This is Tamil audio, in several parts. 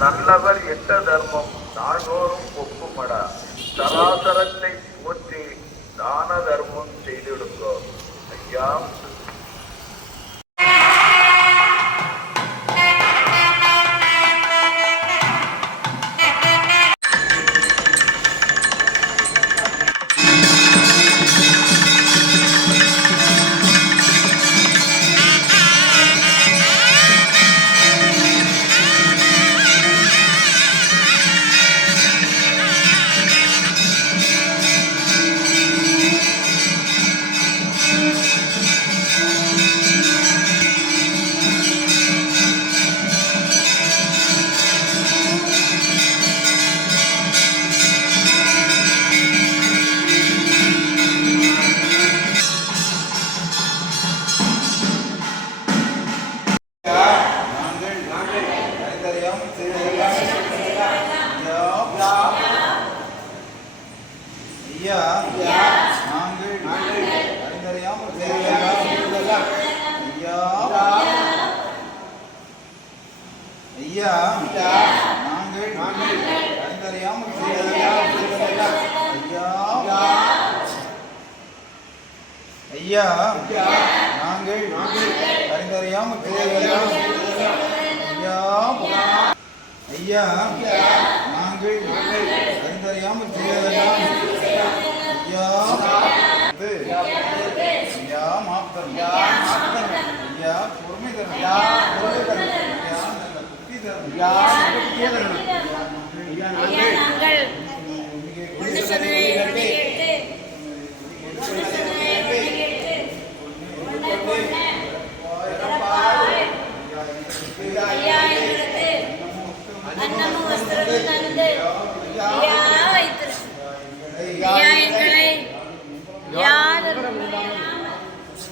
நல்லவர் எட்ட தர்மம் நாள்தோறும் ஒப்புமடா. சராசரத்தை போற்றி தான தர்மம் செய்திடுங்கோ. ஐயா ஐயா நாங்கள் அறிந்தறியாமல் ஐயா நாங்கள் அறிந்தறியாமல் செய்ததெல்லாம் ஐயா ஐயா மாப்தம் ஐயா பொறுமை தரும் ஐயா நல்ல புத்தி தரும் ஐயா நாங்கள்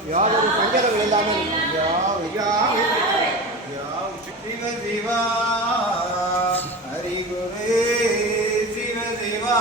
யாதொரு பஞ்சகம் இல்லாமல் சிவ சிவா ஹரிகுரு சிவ சிவா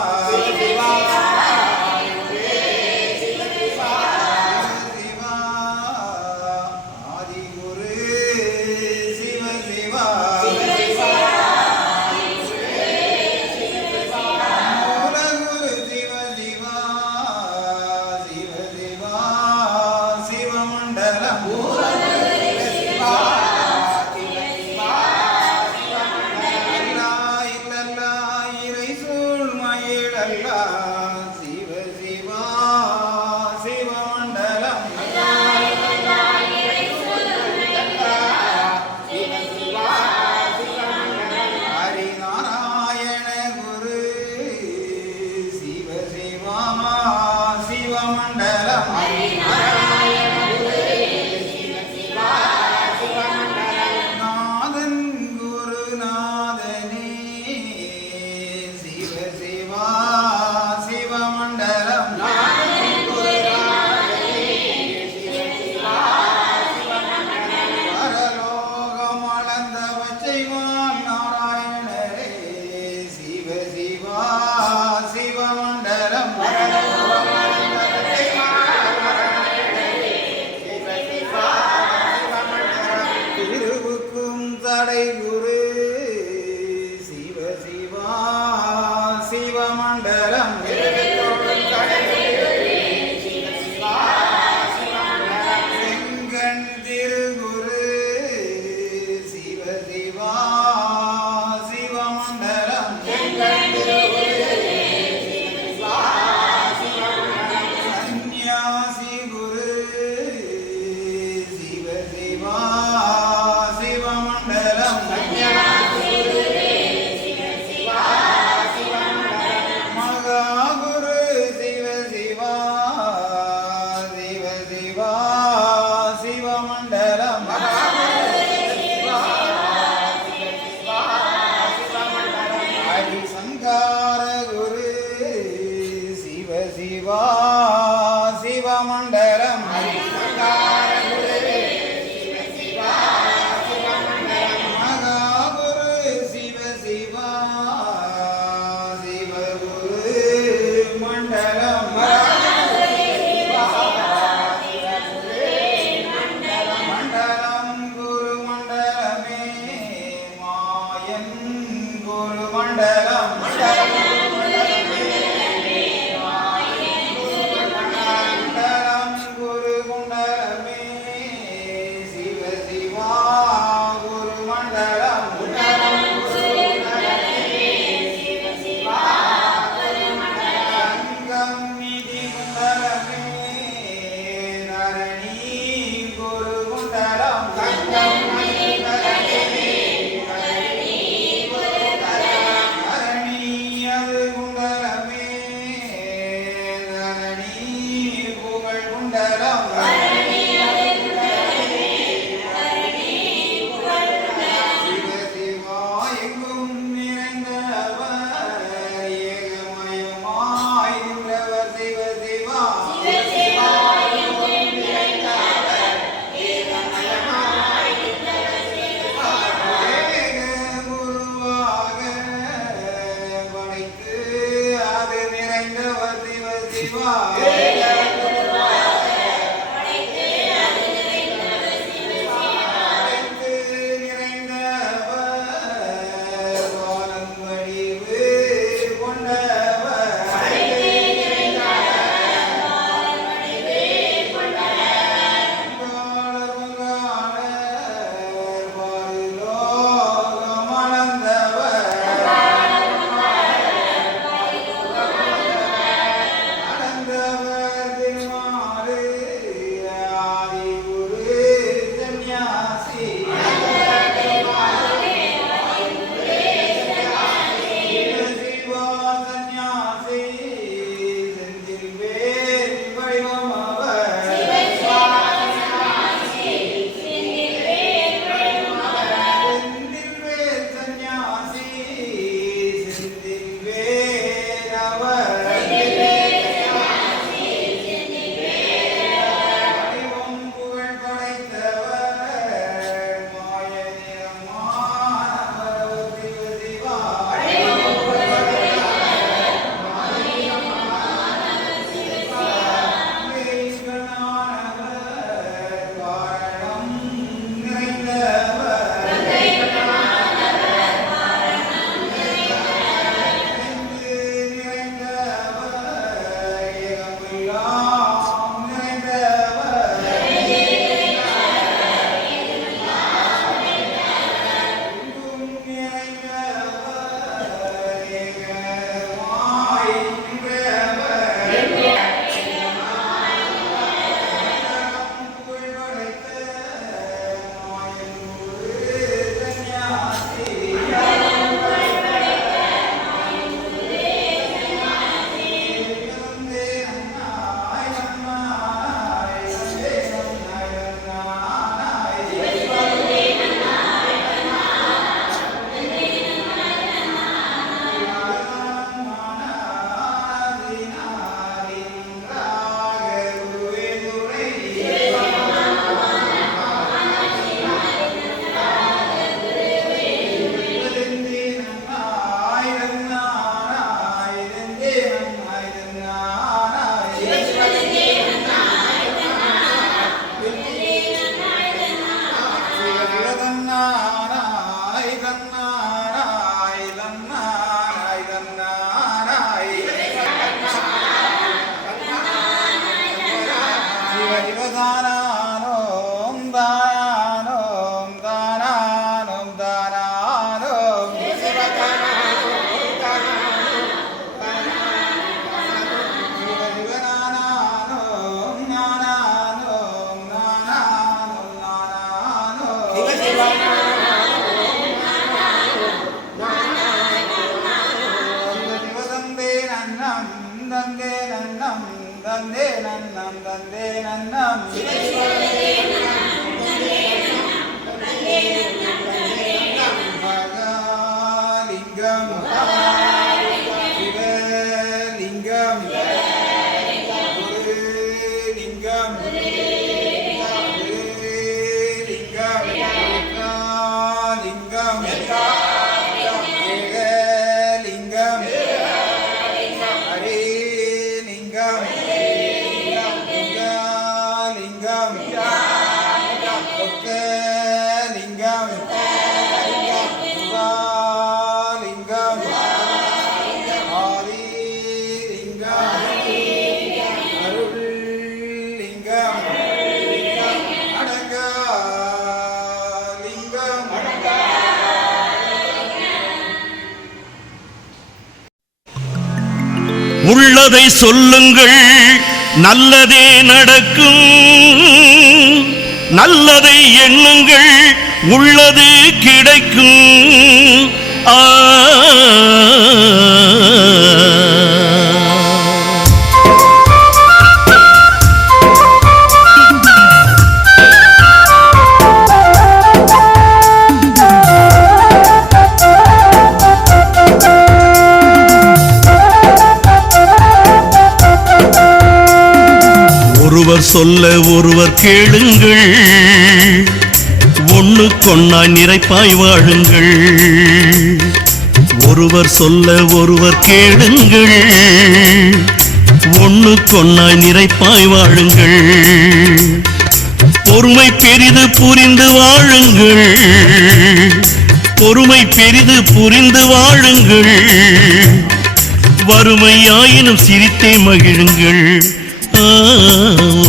மண்டலம் குரு குண்டலமே சிவ சிவா குரு மண்டலம் அங்கம் நிதி குண்டலமே நரணி குரு குண்டலம் உள்ளதை சொல்லுங்கள், நல்லதே நடக்கும். நல்லதை எண்ணுங்கள், உள்ளது கிடைக்கும். ஒருவர் சொல்ல ஒருவர் கேளுங்கள், ஒண்ணுக்கொன்னாய் நிறைப்பாய் வாழுங்கள். ஒருவர் சொல்ல ஒருவர் கேளுங்கள், ஒண்ணுக்கொன்னாய் நிறைப்பாய் வாழுங்கள். பொறுமை பெரிது புரிந்து வாழுங்கள், பொறுமை பெரிது புரிந்து வாழுங்கள். வறுமையாயினும் சிரித்தே மகிழுங்கள்.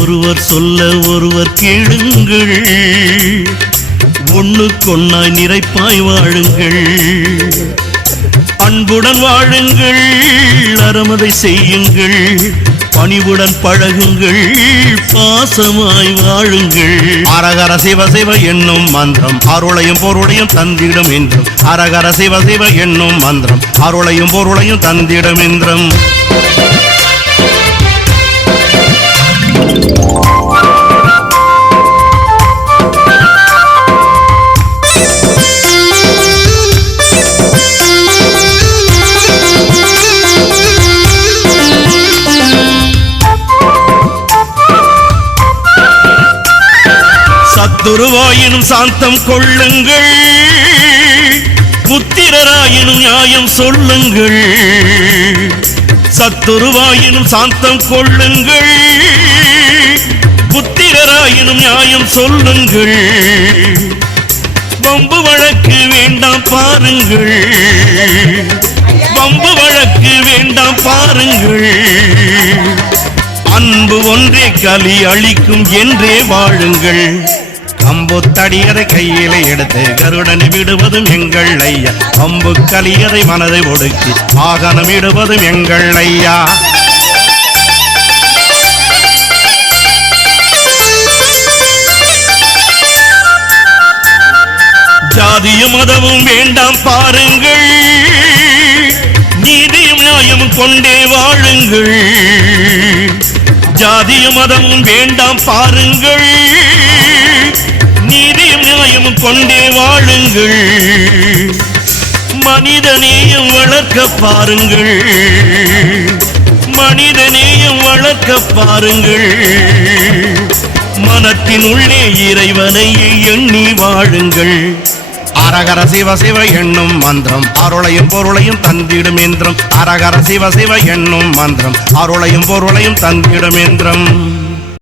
ஒருவர் சொல்ல ஒருவர் கேளுங்கள், ஒண்ணுக்கொன்னாய் நிறைப்பாய் வாழுங்கள். அன்புடன் வாழுங்கள், அறமதை செய்யுங்கள். பணிவுடன் பழகுங்கள், பாசமாய் வாழுங்கள். அரகர சிவ சிவ என்னும் மந்திரம் அருளையும் பொருளையும் தந்திடும் என்றும். அரகர சிவ சிவ என்னும் மந்திரம் அருளையும் பொருளையும் தந்திடும் என்றும். சத்துருவாயினும் சாந்தம் கொள்ளுங்கள், புத்திரராயினும் நியாயம் சொல்லுங்கள். சத்துருவாயினும் சாந்தம் கொள்ளுங்கள், புத்திரராயினும் நியாயம் சொல்லுங்கள். வம்பு வழக்கு வேண்டாம் பாருங்கள், வம்பு வழக்கு வேண்டாம் பாருங்கள். அன்பு ஒன்றே கலி அளிக்கும் என்றே வாழுங்கள். கம்புத்தடியதை கையிலே எடுத்து கருடனை விடுவதும் எங்கள் ஐயா. கம்பு கலியதை மனதை ஒடுக்கி வாகனம் விடுவதும் எங்கள் ஐயா. ஜாதியும் மதமும் வேண்டாம் பாருங்கள், நீதியும் நியாயமும் கொண்டே வாழுங்கள். ஜாதியும் மதமும் வேண்டாம் பாருங்கள், நீதியும் நியாயமும் கொண்டே வாழுங்கள். மனிதநேயம் வளர்க்க பாருங்கள், மனிதநேயம் வளர்க்க பாருங்கள். மனத்தின் உள்ளே இறைவனை எண்ணி வாழுங்கள். அரகர சிவ சிவ என்னும் மந்திரம் அருளையும் பொருளையும் தந்திடும் என்றும். அரகர சிவ சிவ என்னும் மந்திரம் அருளையும் பொருளையும் தந்திடும் என்றும்.